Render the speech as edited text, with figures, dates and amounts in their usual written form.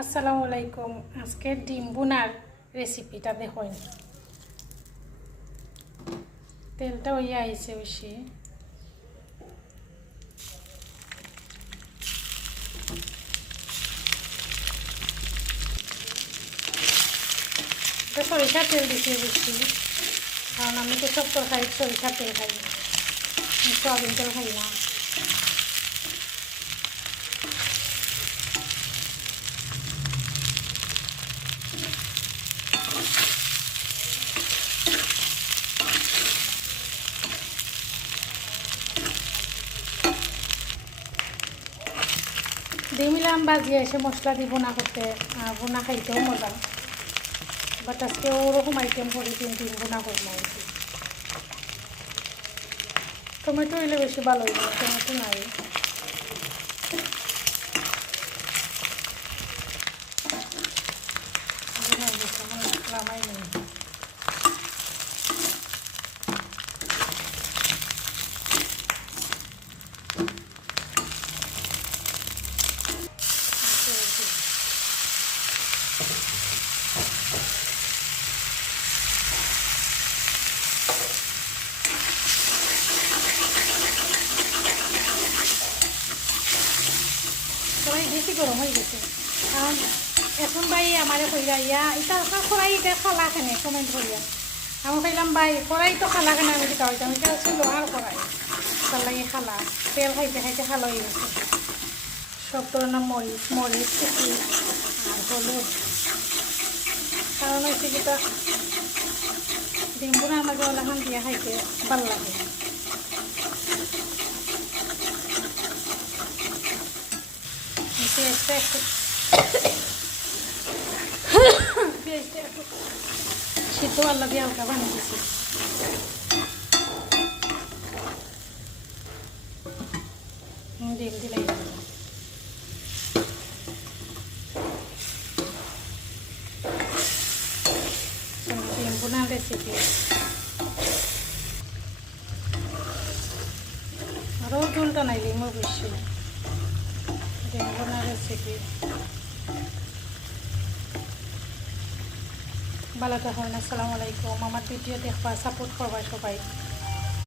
আসসালামু আলাইকুম। আজকে ডিম বোনার রেসিপিটা দেখুন। তেলটা হইয়া আইছে বেশি। সরিষার তেল দিচ্ছি বেশি, কারণ আমি তো সব তরকারি সরিষার তেল খাই, সয়াবিন তেল খাই না। ডিমিলাম বাজিয়ে এসে মশলা দিয়ে বোনা করতে, বোনা খাইতেও মজা। বাট আজকে ওরকম আইটেম করে ডিম বোনা করবো আর কি। টমেটো হইলে বেশি ভালো হইবে, টমেটো নাই। নামাই নেই। সবাই বেশি গরম হয়ে গেছে, কারণ এখন ভাই আমারে কইরা ইয়া এটা কড়াই এটা খালা খানে কমেন্ট করিয়া। আমি কইলাম ভাই কড়াই তো খালা খানে, আমি দিতে হইতাম এটা হচ্ছে লোহার কড়াই, তার লাগে খালা। তেল খাইতে খাইতে খালা হয়ে গেছে। সব ধরনের মরিচ কুচি আর হলুদ, কারণ হচ্ছে যেটা ডিম বোনা আমাকে ওলাখান দিয়ে খাইতে ভালো লাগে। পেঁয়াজটা একটু সিদ্ধ আল্লাহ দিয়ে হালকা বানিয়ে দিচ্ছি। ডিম দিলাই ডিম বোনার রেসিপি। আরও ঝোলটা নাইলে আমার বেশি ডিম বোনার রেসিপি। ভালো থাকুন। আসসালামু আলাইকুম। আমার ভিডিও দেখবা, সাপোর্ট করবা সবাই।